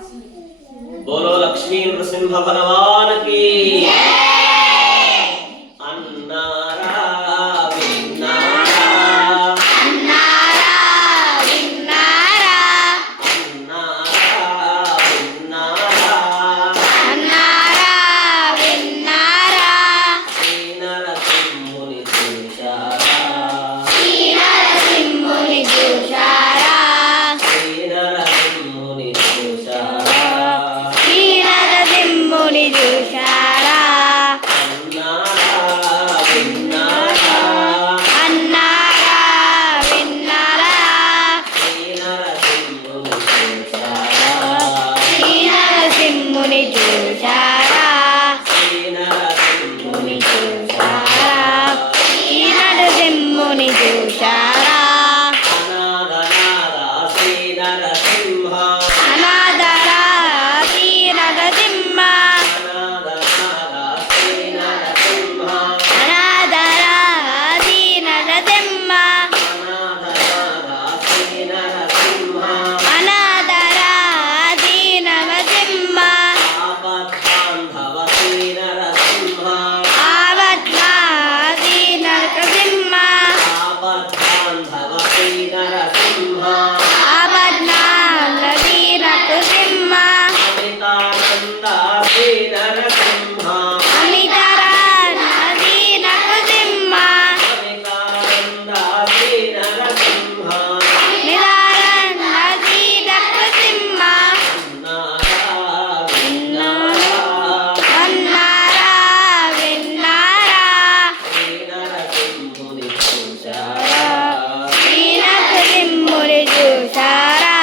बोलो लक्ष्मी नृसिंह भगवान की अन्नारा विन्नारा अन्नारा विन्नारा अन्नारा विन्नारा श्री नरसिंहुनि जोशारा श्री नरसिंहुनि जोशारा श्री नरसिंहुनि जोशारा श्री नरसिंहुनि जोशारा अन्नारा विन्नारा श्री नरसिंहुनि जोशारा श्री नरसिंहुनि जोशारा अनादरा श्री नरसिंह अनादरा श्री नरसिंह अनादरा श्री नरसिंह आवत्मा श्री नरसिंह आवत्मा श्री नरसिंह अमितारा श्री नरसिंह निरारण श्री नरसिंह अन्नारा विन्नारा श्री नरसिंहुनि जोशारा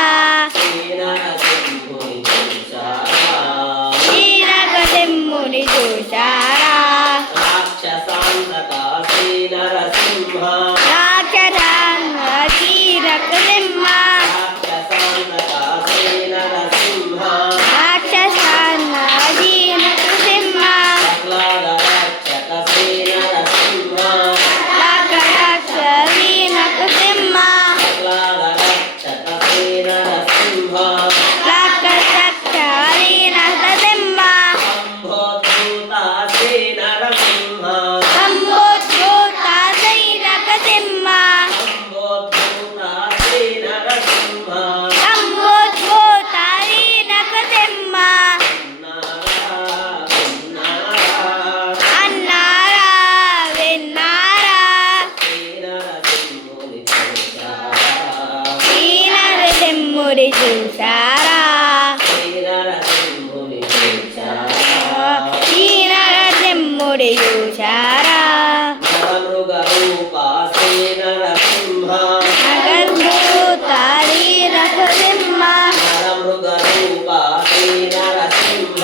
श्री नरसिंहुनि जोशारा राक्षसांतका श्री नरसिंह राक्षसान् श्री नरसिंह राक्षस श्री नरसिंह राक्षस श्री नरसिंह संबोधोता श्री नरसिंह संबोधोता श्री नरसिंह अन्नारा विन्नारा श्री नरसिंहुनि जोशारा श्री नरसिंहुनि जोशारा नरमृगरूपा श्री नरसिंह नगरभूता श्री नरसिंह नरमृगरूपा श्री नरसिंह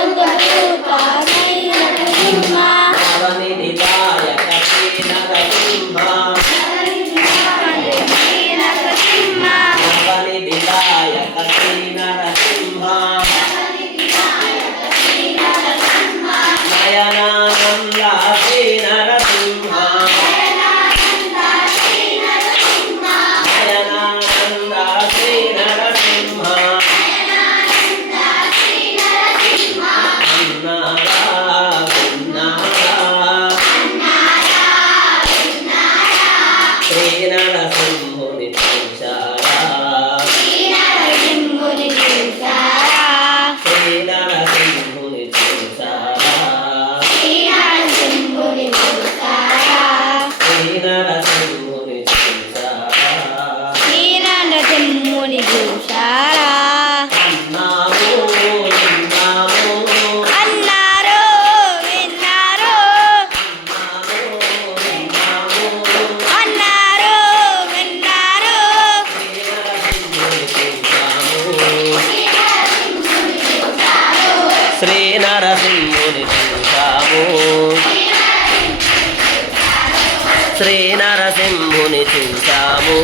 नगरभूता श्री नरसिंह नवनिधिदायक श्री नरसिंह श्री नरसिंह नवनिधिदायक श्री नरसिंह नयनानन्द श्री नरसिंह नयनानन्द श्री नरसिंह श्री नरसिंहुनि जोशारा श्री नरसिंहुनि जोशारा श्री नरसिंहुनि जोशारा श्री नरसिंहुनि जोशारा अन्नारो विन्नारो अन्नारो विन्नारो श्री नरसिंहुनि जोशामो श्री नरसिंहुनि जोशामो